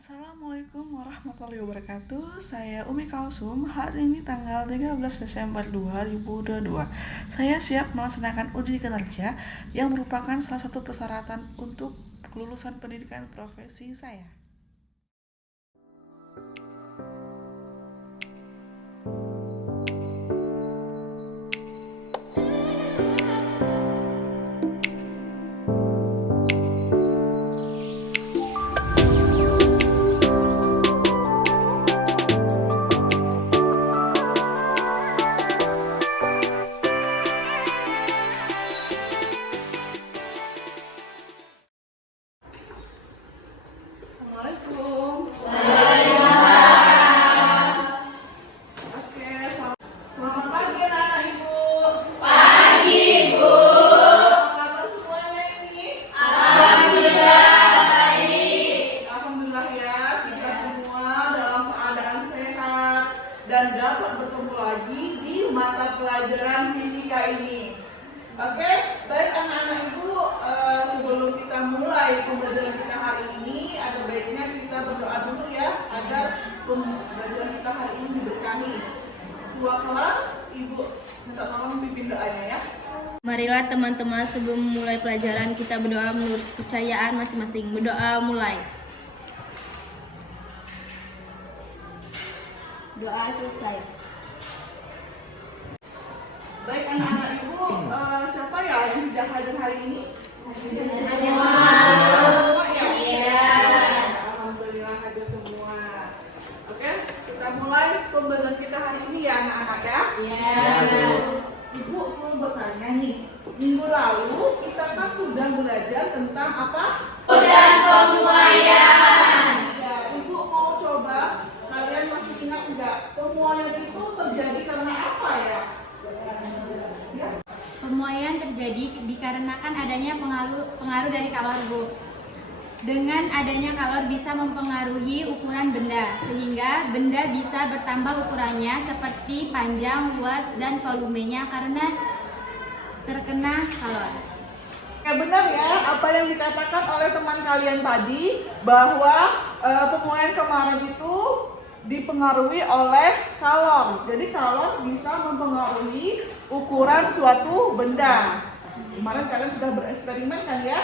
Assalamualaikum warahmatullahi wabarakatuh. Saya Umi Kalsum. Hari ini tanggal 13 Desember 2022. Saya siap melaksanakan uji kinerja yang merupakan salah satu persyaratan untuk kelulusan pendidikan profesi saya. Assalamualaikum. Oke, selamat pagi anak-anak Ibu. Pagi, Bu. Apa kabar semuanya ini? Alhamdulillah baik. Alhamdulillah ya, kita semua dalam keadaan sehat dan dapat bertemu lagi di mata pelajaran fisika ini. Oke, baik anak-anak Ibu, sebelum kita mulai pembelajaran kita hari ini, ada baiknya kita berdoa dulu ya, agar pembelajaran kita hari ini diberkahi. Ketua kelas, Ibu minta tolong pimpin doanya ya. Marilah teman-teman sebelum mulai pelajaran kita berdoa menurut kepercayaan masing-masing. Berdoa mulai. Doa selesai. Baik anak-anak Ibu, siapa ya yang tidak hadir hari ini? Semua. Semua ya? Iya. Alhamdulillah hadir semua. Oke, kita mulai pembelajaran kita hari ini ya anak-anak ya. Iya. Ibu mau bertanya nih, minggu lalu kita kan sudah belajar tentang apa? Dan pemuaian. Ya, Ibu mau coba, kalian masih ingat nggak? Pemuaian itu terjadi karena apa ya? Ya, Pemuaian terjadi dikarenakan adanya pengaruh dari kalor, Bu. Dengan adanya kalor bisa mempengaruhi ukuran benda, sehingga benda bisa bertambah ukurannya seperti panjang, luas, dan volumenya karena terkena kalor. Ya benar ya, apa yang dikatakan oleh teman kalian tadi, bahwa pemuaian kemarin itu dipengaruhi oleh kalor. Jadi kalor bisa mempengaruhi ukuran suatu benda. Kemarin kalian sudah bereksperimen kan ya?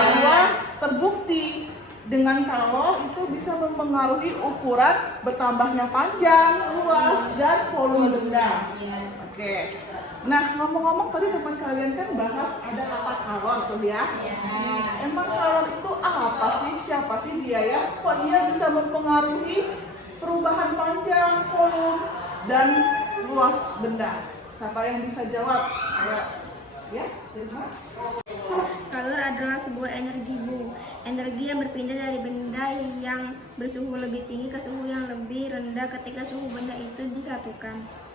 Bahwa terbukti dengan kalor itu bisa mempengaruhi ukuran bertambahnya panjang, luas, dan volume benda. Oke. Nah, ngomong-ngomong tadi teman kalian kan bahas ada kata kalor tuh ya. Emang kalor itu apa sih? Siapa sih dia ya? Kok dia bisa mempengaruhi perubahan panjang, volume, dan luas benda? Siapa yang bisa jawab? Ayo. Ya, terima. Kalor adalah sebuah energi, Bu. Energi yang berpindah dari benda yang bersuhu lebih tinggi ke suhu yang lebih rendah ketika suhu benda itu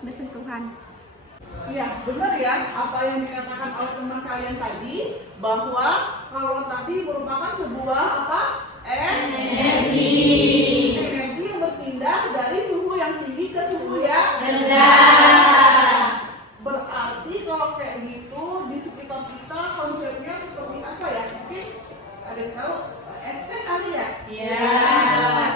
bersentuhan. Iya, benar ya apa yang dikatakan oleh teman kalian tadi, bahwa kalor tadi merupakan sebuah apa? Energi yang berpindah dari suhu yang tinggi ke suhu yang rendah. Berarti kalau kayak gitu di sekitar kita konsepnya seperti apa ya? Mungkin ada yang tahu? ST kali ya? Iya.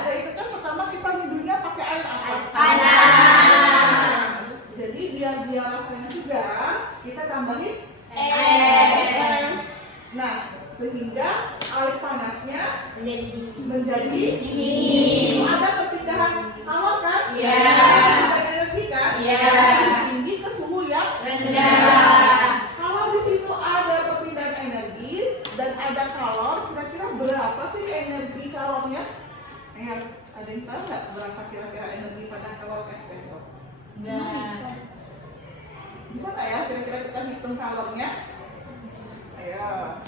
ST itu kan pertama kita hidupnya pakai air apa? Panas. Jadi biar rasanya juga kita tambahin Es. Nah, sehingga air panasnya menjadi Dingin. Ada perpindahan kalor kan? Iya. Ada energi kan? Iya. Dari tinggi ke suhu yang Rendah. Kalau di situ ada perpindahan energi dan ada kalor, kira-kira berapa sih energi kalornya? Ada yang tahu nggak berapa kira-kira energi pada kalor es itu? Bisa nggak ya kira-kira kita hitung kalornya? Ayo.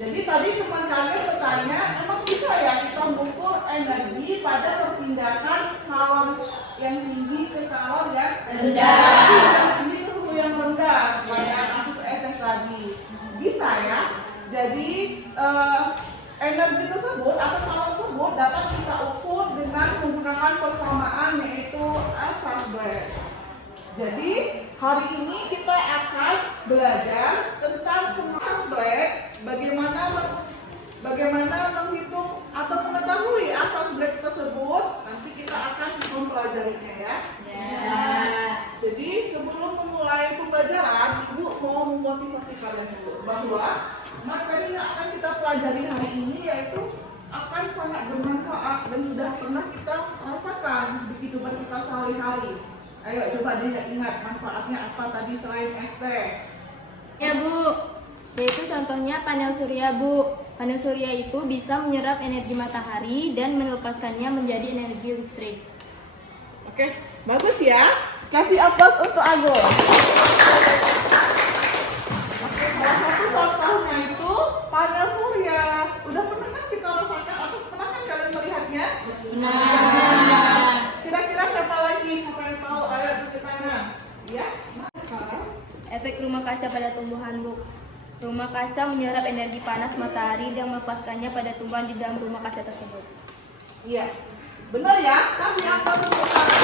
Jadi tadi teman kalian bertanya, emang bisa ya kita mengukur energi pada perpindahan kalor yang tinggi ke kalor yang Rendah. yang tinggi ke suhu yang rendah pada kasus SS tadi. Bisa ya. Jadi energi tersebut atau kalor tersebut dapat kita ukur dengan menggunakan persamaan yaitu asas Black. Jadi hari ini kita akan belajar tentang asas Black, bagaimana menghitung atau mengetahui asas bahwa materi yang akan kita pelajari hari ini yaitu akan sangat bermanfaat dan sudah pernah kita rasakan di kehidupan kita sehari-hari. Ayo coba diingat manfaatnya apa tadi selain ST. Ya Bu, yaitu contohnya panel surya Bu. Panel surya itu bisa menyerap energi matahari dan melepaskannya menjadi energi listrik. Oke, bagus ya. Kasih aplaus untuk Agul. Oke, salah satu contohnya itu panel surya. Udah pernah kan kita rasakan atau pernah kan kalian melihatnya? Benar. Kira-kira siapa lagi? Siapa yang tahu? Ayo tunjuk tangan. Ya, Mas. Efek rumah kaca pada tumbuhan Bu. Rumah kaca menyerap energi panas matahari dan melepaskannya pada tumbuhan di dalam rumah kaca tersebut. Iya, benar ya. Kasih aplaus untuk tangan.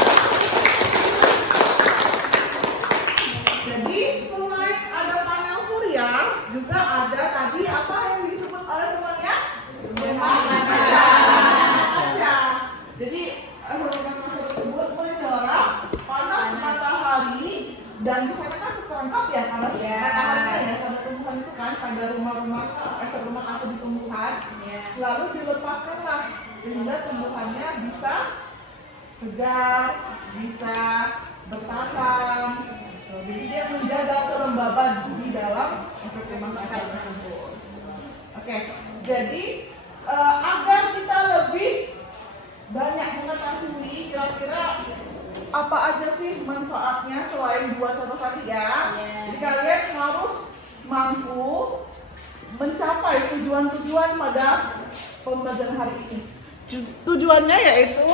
Jadi selain ada panel surya, juga ada tadi apa yang disebut oleh temannya? Rumah kaca. Jadi rumah kaca tersebut menyerap panas matahari dan di sana kan terperangkap ya panas matahari ya pada tumbuhan itu kan pada rumah-rumah efek rumah kaca di tumbuhan. Lalu dilepaskanlah sehingga tumbuhannya bisa segar, bisa bertahan. Jadi dia menjaga kelembaban di dalam efek rumah kaca tersebut. Oke, jadi agar kita lebih banyak mengetahui kira-kira apa aja sih manfaatnya selain dua contoh tadi ya. Jadi kalian harus mampu mencapai tujuan-tujuan pada pembelajaran hari ini. Tujuannya yaitu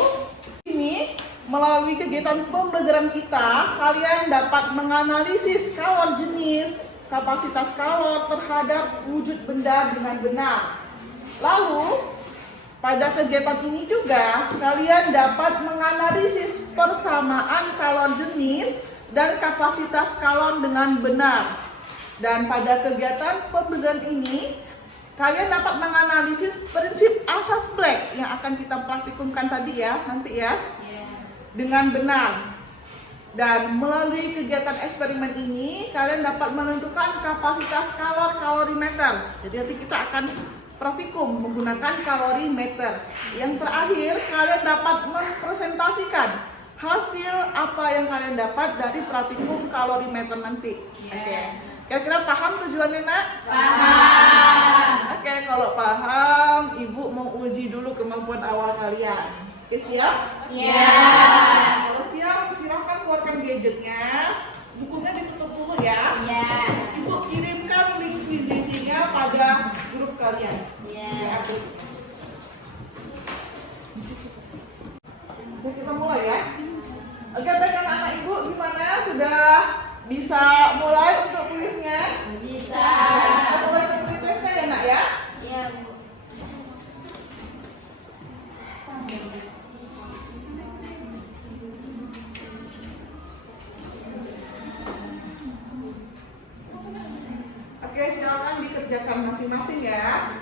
ini melalui kegiatan pembelajaran kita, kalian dapat menganalisis kalor jenis, kapasitas kalor terhadap wujud benda dengan benar. Lalu, pada kegiatan ini juga, kalian dapat menganalisis persamaan kalor jenis dan kapasitas kalor dengan benar. Dan pada kegiatan pembelajaran ini, kalian dapat menganalisis prinsip asas Black yang akan kita praktikumkan tadi ya, nanti ya. Dengan benar. Dan melalui kegiatan eksperimen ini kalian dapat menentukan kapasitas kalor kalorimeter. Jadi nanti kita akan praktikum menggunakan kalorimeter. Yang terakhir kalian dapat mempresentasikan hasil apa yang kalian dapat dari praktikum kalorimeter nanti. Oke. Kira-kira paham tujuannya nak? Paham. Oke, kalau paham Ibu mau uji dulu kemampuan awal kalian. Oke, siap? Siap. Kalau siap, silahkan keluarkan gadgetnya. Bukunya ditutup dulu ya. Iya. Ibu kirimkan link visi-nya pada grup kalian. Iya. Oke, kita mulai ya. Oke, baik anak-anak Ibu, gimana? Sudah bisa mulai untuk kuisnya? Bisa. Kita mulai untuk pretestnya ya nak ya? Iya Bu. Oke, silakan dikerjakan masing-masing ya.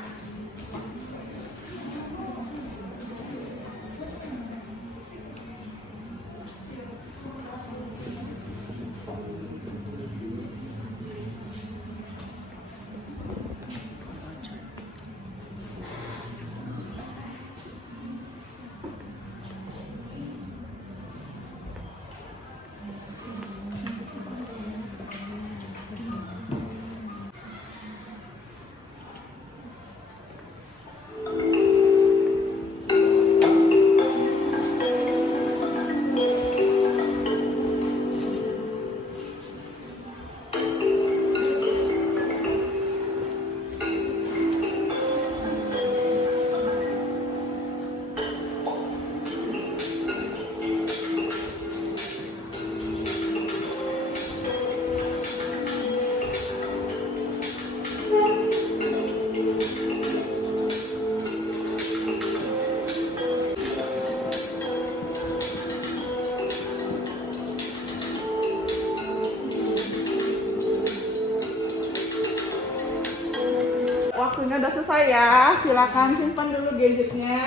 Waktunya udah selesai ya. Silakan simpan dulu gadgetnya.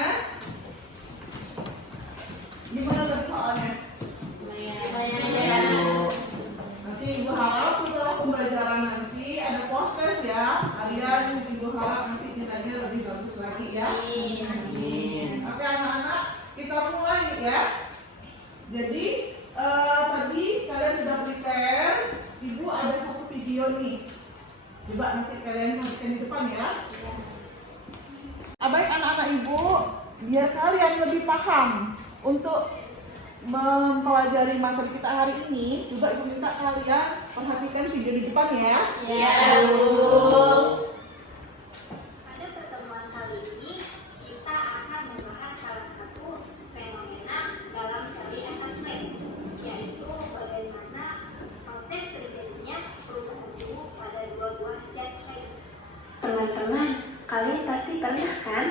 Gimana udah soalnya? Nanti Ibu harap setelah pembelajaran nanti ada proses ya. ya. Jadi tadi kalian sudah tes, Ibu ada satu video nih. Coba nanti kalian perhatikan di depan ya. Baik anak-anak Ibu, biar kalian lebih paham untuk mempelajari materi kita hari ini, coba Ibu minta kalian perhatikan video di depan ya. Iya, Bu. Pada pertemuan kali ini, kita akan membahas salah satu fenomena dalam teori asesmen, yaitu bagaimana proses terjadinya perubahan suhu pada dua buah zat cair. Teman-teman, kalian pasti pernah kan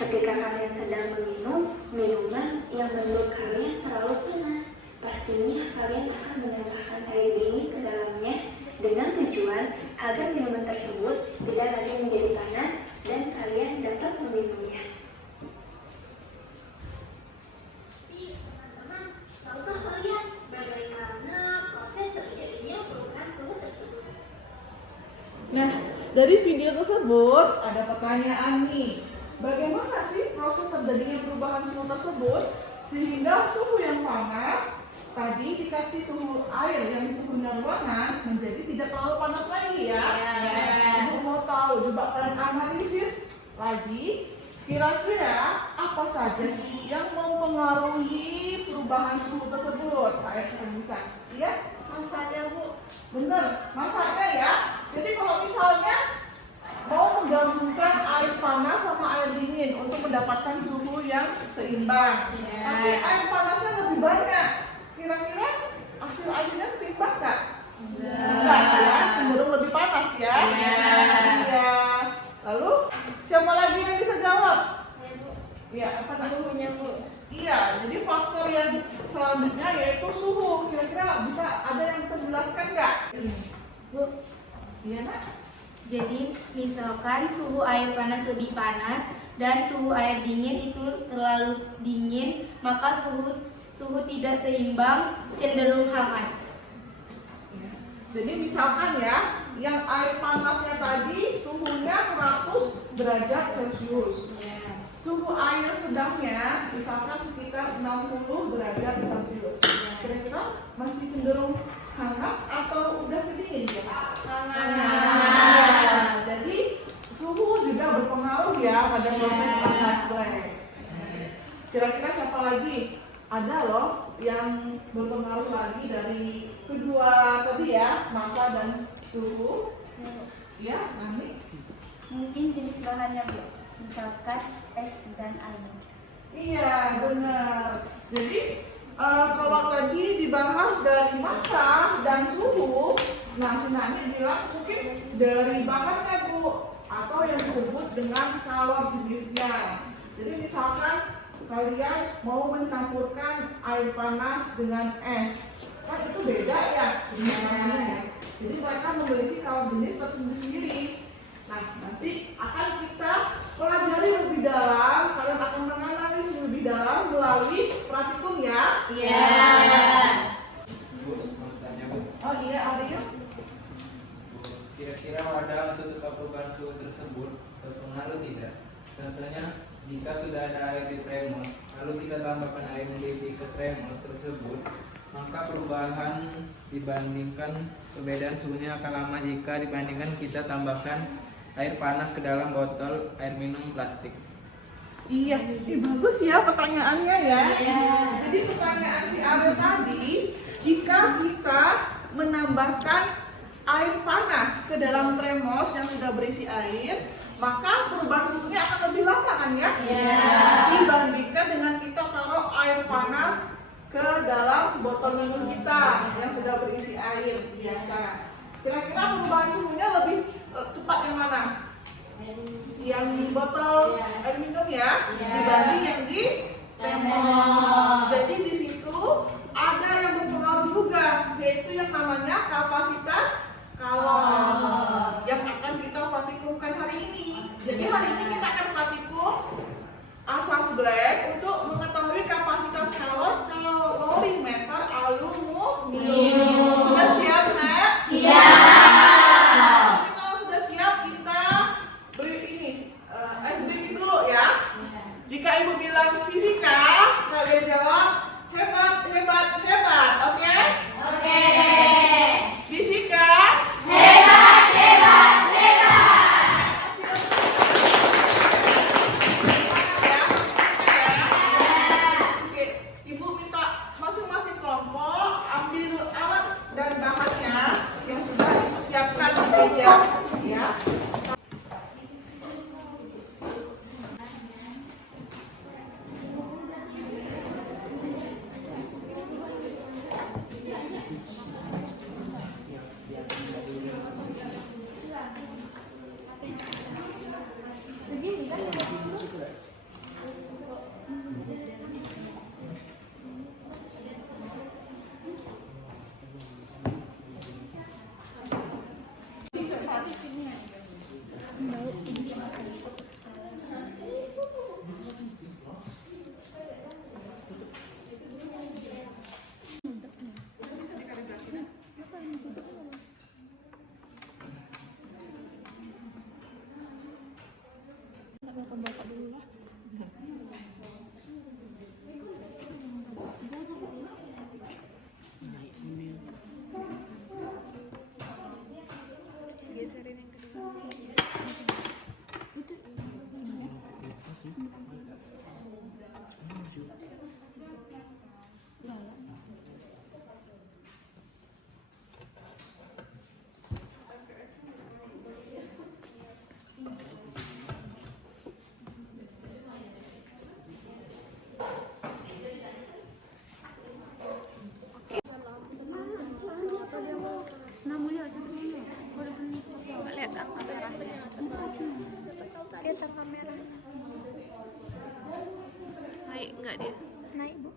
ketika kalian sedang meminum minuman yang menurut kalian terlalu panas, pastinya kalian akan menambahkan air dingin ke dalamnya dengan tujuan agar minuman tersebut tidak lagi menjadi panas dan kalian dapat meminumnya. Tapi teman-teman, tahukah kalian bagaimana proses terjadinya perubahan suhu tersebut? Nah, dari video tersebut ada pertanyaan nih. Bagaimana sih proses terjadinya perubahan suhu tersebut sehingga suhu yang panas tadi dikasih suhu air yang suhunya ruangan menjadi tidak terlalu panas lagi ya? Ibu mau tahu, coba kalian analisis lagi kira-kira apa saja sih yang mempengaruhi perubahan suhu tersebut? Kayak bisa, iya? Masanya, Bu. Bener, masaknya ya. Jadi kalau misalnya mau menggabungkan air panas sama air dingin untuk mendapatkan suhu yang seimbang, tapi air panasnya lebih banyak, kira-kira hasil airnya seimbang nggak? Enggak ya, cenderung lebih panas ya. Iya. Lalu siapa lagi yang bisa jawab? Iya, apa sih? Suhunya, Bu. Iya, jadi faktor yang selanjutnya yaitu suhu. Kira-kira bisa ada yang bisa menjelaskan nggak? Bu, Iya nak? jadi misalkan suhu air panas lebih panas dan suhu air dingin itu terlalu dingin, maka suhu tidak seimbang, cenderung hangat. Iya. Jadi misalkan ya, yang air panasnya tadi suhunya 100 derajat Celcius. Suhu air sedangnya misalkan sekitar 60 derajat Celcius. Kira-kira masih cenderung hangat atau udah kedingin ya? Nah, jadi suhu juga berpengaruh ya pada proses panas black. Kira-kira siapa lagi? Ada loh yang berpengaruh lagi dari kedua tadi ya, massa dan suhu. Ya, nanti. Mungkin jenis bahannya, Bu. Misalkan es dan air. Iya, benar. Jadi kalau tadi dibahas dari massa dan suhu, nah si Nani bilang mungkin dari bahannya Bu, atau yang disebut dengan kalor jenisnya. Jadi misalkan kalian mau mencampurkan air panas dengan es, kan itu beda ya jenisnya. Jadi mereka memiliki kalor jenis tersendiri. Nah, nanti akan kita pelajari lebih dalam. Kalian akan menganalisis lebih dalam melalui praktikum ya. Iya. Bu, mau tanya Bu, Oh iya, Aryo. kira-kira wadah untuk tukar perubahan suhu tersebut berpengaruh tidak? Contohnya, jika sudah ada air di termos, lalu kita tambahkan air mendidih ke termos tersebut, maka perubahan dibandingkan perbedaan suhunya akan lama jika dibandingkan kita tambahkan air panas ke dalam botol air minum plastik. Iya, bagus ya pertanyaannya ya. Jadi pertanyaan si Ariel tadi, jika kita menambahkan air panas ke dalam termos yang sudah berisi air, maka perubahan suhunya akan lebih lama kan ya? Dibandingkan dengan kita taruh air panas ke dalam botol minum kita yang sudah berisi air biasa. Kira-kira perubahan suhunya lebih cepat yang mana? Yang di botol air minum ya, dibanding yang di termos. Jadi di situ ada yang berpengaruh juga, yaitu yang namanya kapasitas kalor yang akan kita praktikumkan hari ini. Jadi hari ini kita akan praktikum asas black untuk mengetahui kapasitas kalor kalorimeter aluminium. Sudah siap, Nak? Tapi kalau sudah siap, kita beri ini ice breaking dulu ya. Jika Ibu Ibu bilang fisika, kalian jawab hebat, hebat, hebat. Oke? Oke. Fisika. Hebat, hebat, hebat. Ya, oke, Ibu minta masing-masing kelompok ambil alat dan bahannya yang sudah disiapkan di meja, ya. Naik enggak dia? Naik, Bu.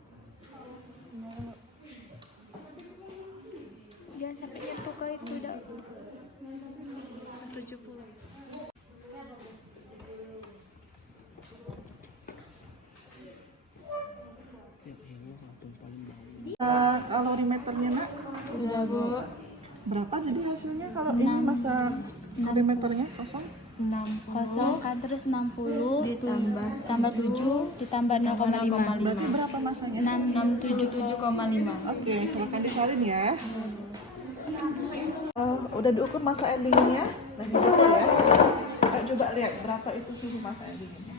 Jangan sampai jatuh ke itu, dah. 70. Kalorimeternya, Nak? Sudah, Bu. Berapa jadi hasilnya kalau ini masa kalorimeternya kosong? 6 kosong kan, terus 60 ditambah 7 ditambah 0,5. Berarti berapa masanya? 677,5. Oke, silakan disalin ya. Udah diukur masa air dinginnya? Nah, diukur ya. Coba lihat berapa itu suhu masa air dinginnya.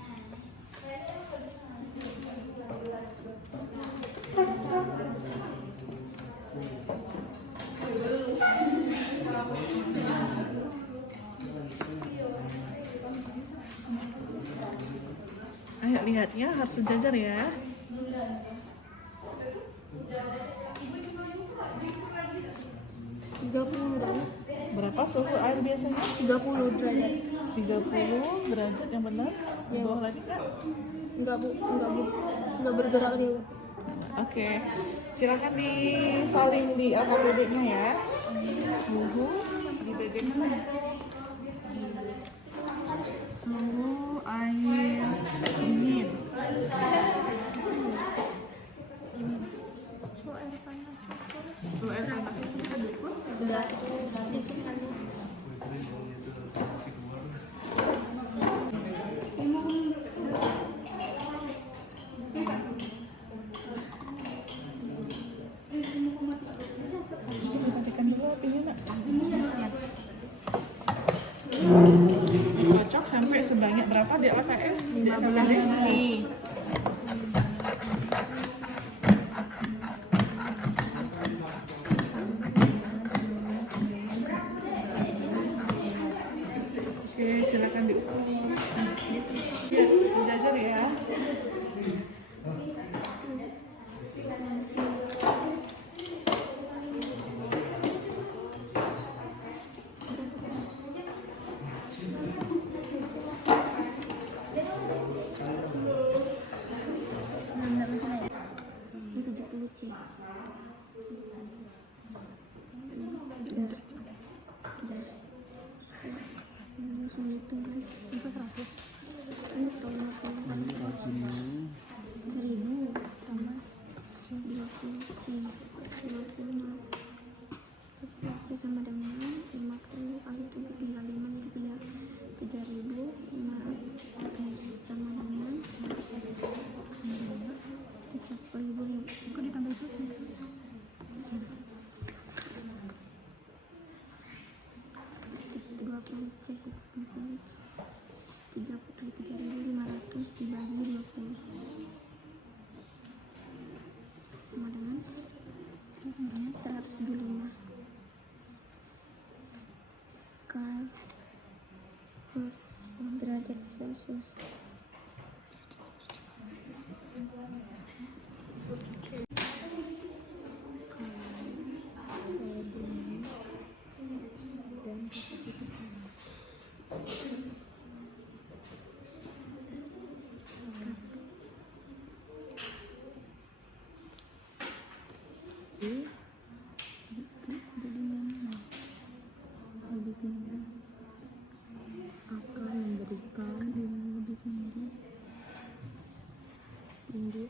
Ayo lihat ya, harus sejajar ya. Berapa suhu air biasanya? 30 derajat. 30 derajat yang benar. Di bawah lagi Kak? Enggak, Bu. Enggak bergerak dia. Oke, silakan disaling di APBD-nya ya. Suhu di bagian mana? Suhu air dingin. Suhu air panas itu kita diukur. Sudah. Disimpan. Matikan dulu apinya, Nak. Cocok sampai sebanyak berapa di LKS? 15 kali. Oke, silakan diukur. Ya, sejajar ya. Ini 70 C. Langsung hitung kan. Ini 100. Ini 50 kan. 1000 tambah 20 C. 20 Mas. 20 C sama dengan 50 kali 7 tinggal 5 yang 3. 3000 sama dengan 175 kal per derajat Celcius.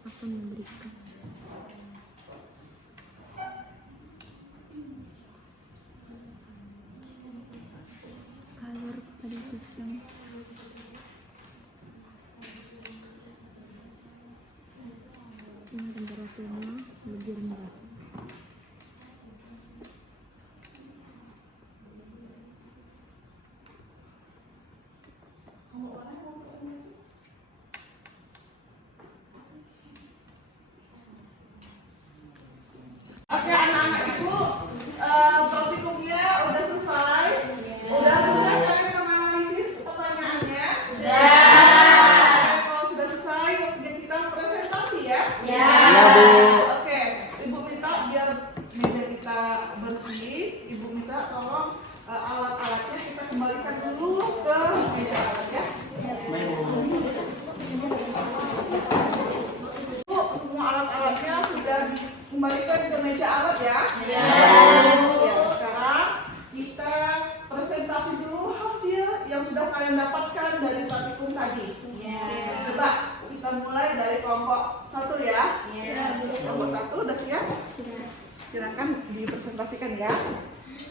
Akan memberikan kalor pada sistem yang temperaturnya lebih rendah. Oke anak-anak ibu, praktikumnya udah selesai. Udah selesai kalian menganalisis pertanyaannya? Sudah. Kalau sudah selesai, kemudian kita presentasi ya? Ya. Oke, ibu minta biar meja kita bersih. Ibu minta tolong alat-alatnya kita kembalikan dulu ke meja alat ya. Bu, semua alat-alatnya sudah dikembalikan ke meja alat ya? Ya. Sekarang kita presentasi dulu hasil yang sudah kalian dapatkan dari praktikum tadi. Coba kita mulai dari kelompok 1 ya. Kelompok 1 udah siap? Silakan dipresentasikan ya.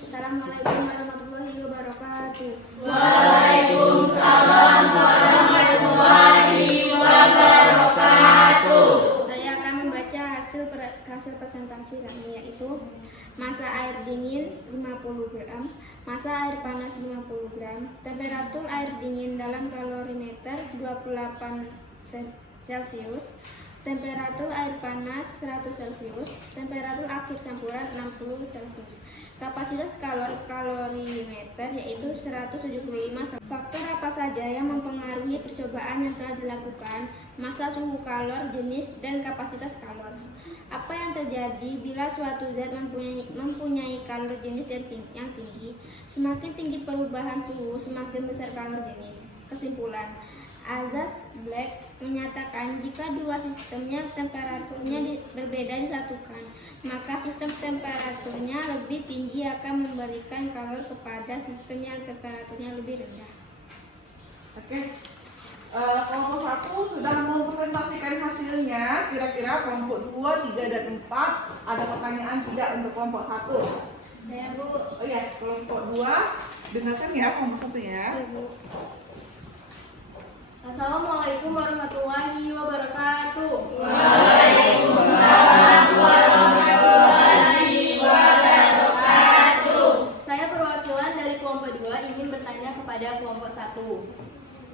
Assalamualaikum warahmatullahi wabarakatuh. Waalaikumsalam warahmatullahi wabarakatuh. Saya akan membaca hasil presentasi kami, yaitu massa air dingin 50 gram, massa air panas 50 gram, temperatur air dingin dalam kalorimeter 28 Celcius, temperatur air panas 100 Celcius, temperatur akhir campuran 60 Celcius. Kapasitas kalorimeter yaitu 175. Faktor apa saja yang mempengaruhi percobaan yang telah dilakukan? Massa, suhu kalor, jenis, dan kapasitas kalor. Apa yang terjadi bila suatu zat mempunyai kalor jenis yang tinggi? Semakin tinggi perubahan suhu, semakin besar kalor jenis. Kesimpulan, Azaz Black menyatakan jika dua sistemnya temperaturnya berbeda disatukan, maka sistem temperaturnya lebih tinggi akan memberikan kalor kepada sistem yang temperaturnya lebih rendah. Oke. Kelompok 1 sudah mempresentasikan hasilnya. Kira-kira kelompok 2, 3, dan 4 ada pertanyaan tidak untuk kelompok 1? Saya Bu. Oh iya, kelompok 2 dengarkan ya kelompok 1 ya. Assalamualaikum warahmatullahi wabarakatuh. Waalaikumsalam warahmatullahi wabarakatuh. Saya perwakilan dari kelompok 2 ingin bertanya kepada kelompok 1.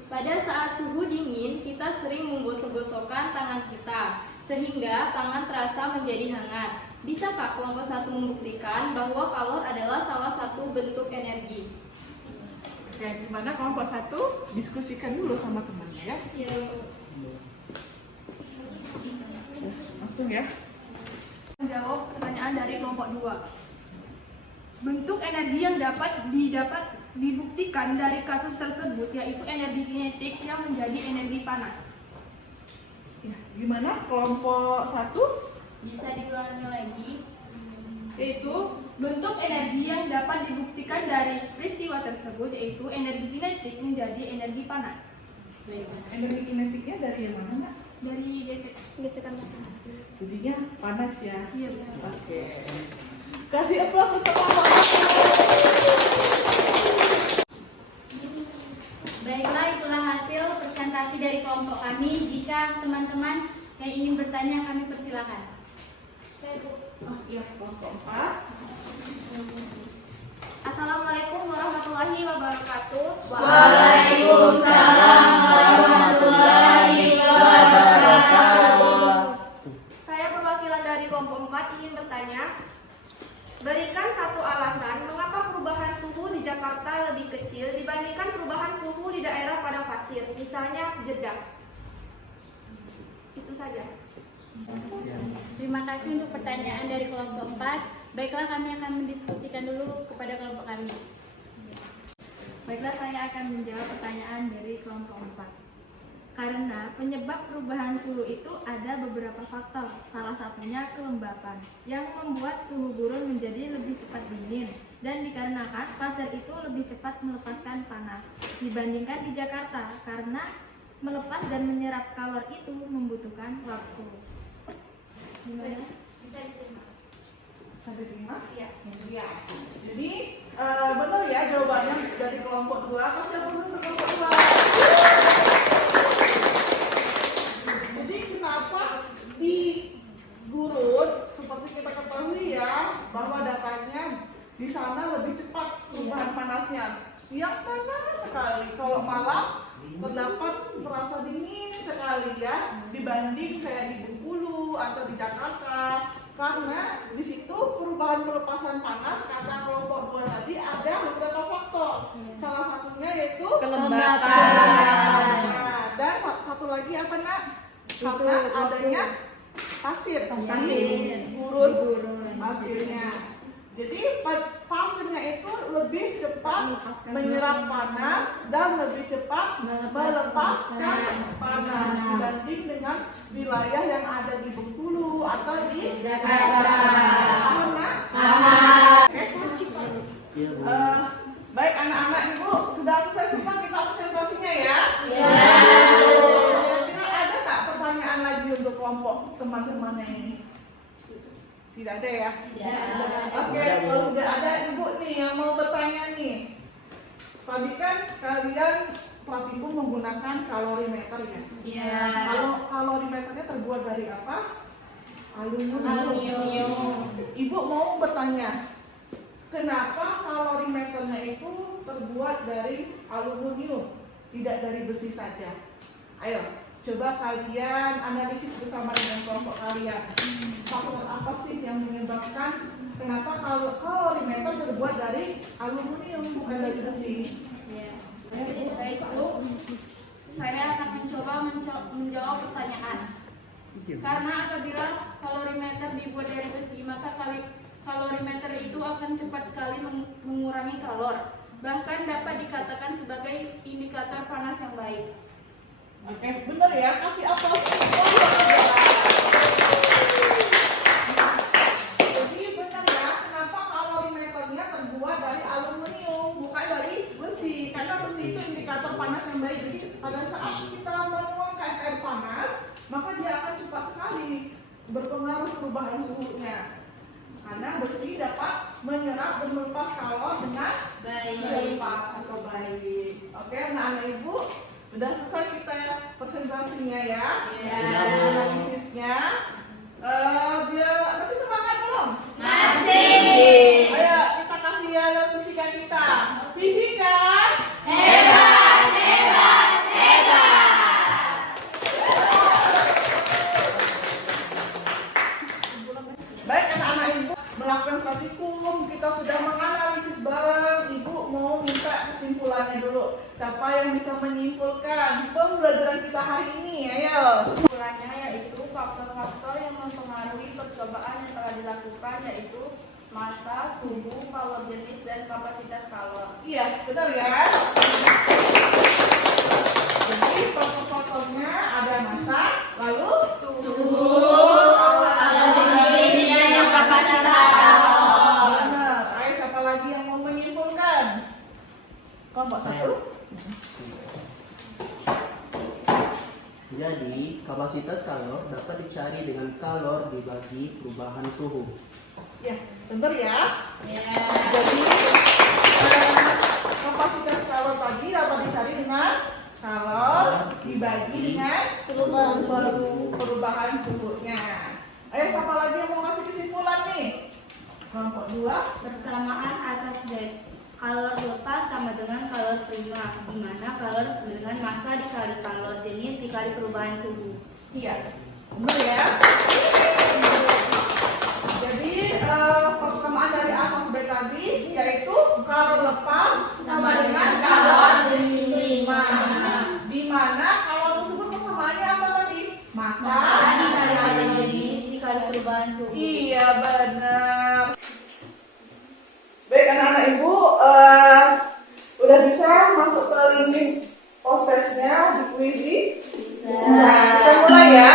Pada saat suhu dingin, kita sering menggosok-gosokkan tangan kita, sehingga tangan terasa menjadi hangat. Bisakah kelompok 1 membuktikan bahwa kalor adalah salah satu bentuk energi? Oke, gimana kelompok 1? Diskusikan dulu sama temannya ya. Ya. Langsung ya. Menjawab pertanyaan dari kelompok 2. Bentuk energi yang dapat dibuktikan dari kasus tersebut yaitu energi kinetik yang menjadi energi panas. Ya, gimana kelompok 1? Bisa diulangi lagi? Yaitu bentuk energi yang dapat dibuktikan dari peristiwa tersebut yaitu energi kinetik menjadi energi panas. Energi kinetiknya dari yang mana, Nak? Dari Gesekan matahari. Jadinya panas ya. Iya benar. Oke. Kasih aplaus untuk kelompok 1. Baiklah, itulah hasil presentasi dari kelompok kami. Jika teman-teman yang ingin bertanya, kami persilakan. Oh iya, kelompok 4. Assalamualaikum warahmatullahi wabarakatuh. Waalaikumsalam warahmatullahi wabarakatuh. Saya perwakilan dari kelompok 4 ingin bertanya, Berikan satu alasan mengapa perubahan suhu di Jakarta lebih kecil dibandingkan perubahan suhu di daerah padang pasir, misalnya Jeddah. Itu saja. Terima kasih untuk pertanyaan dari kelompok 4. Baiklah, kami akan mendiskusikan dulu kepada kelompok kami. Baiklah, saya akan menjawab pertanyaan dari kelompok 4. Karena penyebab perubahan suhu itu ada beberapa faktor. Salah satunya kelembapan yang membuat suhu gurun menjadi lebih cepat dingin, dan dikarenakan pasir itu lebih cepat melepaskan panas dibandingkan di Jakarta, karena melepas dan menyerap kalor itu membutuhkan waktu. Gimana? Bisa diterima. Bisa diterima? Iya. Iya. Jadi benar ya jawabannya dari kelompok 2. Kasih aplaus untuk kelompok 2. Jadi kenapa di gurun seperti kita ketahui ya bahwa datanya di sana lebih cepat perubahan panasnya. Siang panas sekali, kalau malam terdapat terasa dingin sekali ya dibanding kayak di Bengkulu atau di Jakarta. Karena di situ perubahan pelepasan panas kata kelompok 2 tadi ada beberapa faktor. Salah satunya yaitu Kelembapan. Nah, dan satu lagi apa nak? Karena adanya pasir. Jadi gurun pasirnya. Jadi pasirnya itu lebih cepat menyerap panas dan lebih cepat melepaskan panas dibanding dengan wilayah yang ada di Bengkulu atau di Jakarta. Paham nak? Baik anak-anak ibu sudah selesai semua kita presentasinya ya. Kira-kira ada tak pertanyaan lagi untuk kelompok teman-temannya ini? Tidak ada ya? Oke, kalau tidak ada ibu nih yang mau bertanya nih. Tadi kan kalian praktikum menggunakan kalorimeter ya? Iya. Kalau kalorimeternya terbuat dari apa? Aluminium. Ibu mau bertanya, kenapa kalorimeternya itu terbuat dari aluminium, tidak dari besi saja? Ayo, coba kalian analisis bersama dengan kelompok kalian. Faktor apa sih yang menyebabkan kenapa kalorimeter terbuat dari aluminium bukan dari besi? Baik, Bu. Saya akan mencoba menjawab pertanyaan. Karena apabila kalorimeter dibuat dari besi, maka kalorimeter itu akan cepat sekali mengurangi kalor. Bahkan dapat dikatakan sebagai indikator panas yang baik. Oke, bener ya, kasih aplaus. Jadi benar ya, kenapa kalorimeternya terbuat dari aluminium bukan dari besi? Karena besi itu indikator panas yang baik. Jadi pada saat kita menuangkan air panas, maka dia akan cepat sekali berpengaruh perubahan suhunya. Karena besi dapat menyerap dan melepas kalor dengan cepat atau baik. Oke, anak-anak ibu, udah selesai kita presentasinya ya, analisisnya. Biar masih semangat belum? Masih. Ayo kita kasih ya fisika kita. Fisika hebat, hebat, hebat. Baik anak-anak ibu, melakukan praktikum kita sudah menganalisis bareng. Ibu mau minta kesimpulannya dulu. Siapa yang bisa menyimpulkan pembelajaran kita hari ini? Ayo. Kesimpulannya yaitu faktor-faktor yang mempengaruhi percobaan yang telah dilakukan yaitu massa, suhu, kalor jenis, dan kapasitas kalor. Iya, benar ya. Jadi faktor-faktornya ada massa, lalu suhu, kalor jenis, dan kapasitas kalor. Benar. Ayo siapa lagi yang mau menyimpulkan? Kelompok 1. Jadi, kapasitas kalor dapat dicari dengan kalor dibagi perubahan suhu. Ya, benar ya. Jadi kapasitas kalor tadi dapat dicari dengan kalor dibagi dengan perubahan suhunya. Ayo siapa lagi yang mau kasih kesimpulan nih? Kelompok 2. Persamaan asas dari kalor lepas sama dengan kalor prima, di mana kalor sama dengan massa dikali kalor jenis dikali perubahan suhu. Iya, benar ya. Jadi persamaan dari suhu. Iya benar. Baik anak-anak ibu, udah bisa masuk ke link post-testnya di Quizy? Bisa. Kita mulai ya.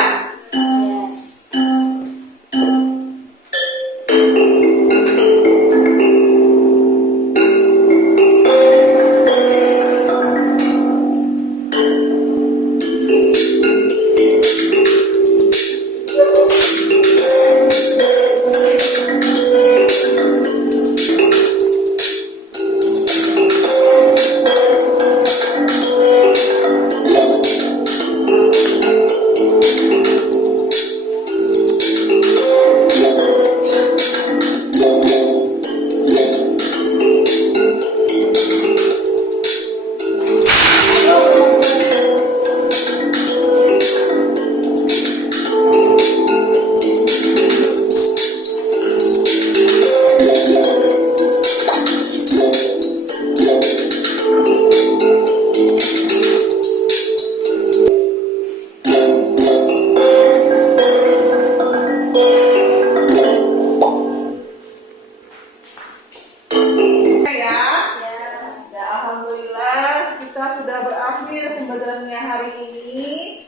Alhamdulillah kita sudah berakhir pembelajarannya hari ini.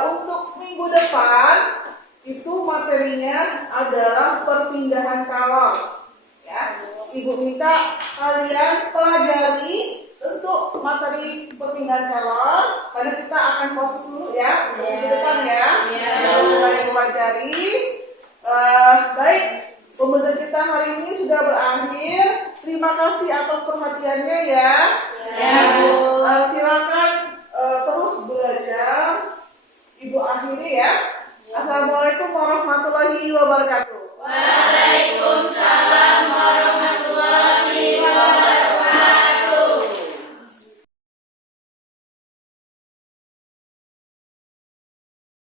Untuk minggu depan itu materinya adalah perpindahan kalor. Ya, Ibu minta kalian pelajari untuk materi perpindahan kalor. Karena kita akan proses dulu ya minggu depan ya. Kalian pelajari. Baik, pembelajaran kita hari ini sudah berakhir. Terima kasih atas perhatiannya ya. Silakan terus belajar. Ibu akhiri ya. Assalamualaikum warahmatullahi wabarakatuh. Waalaikumsalam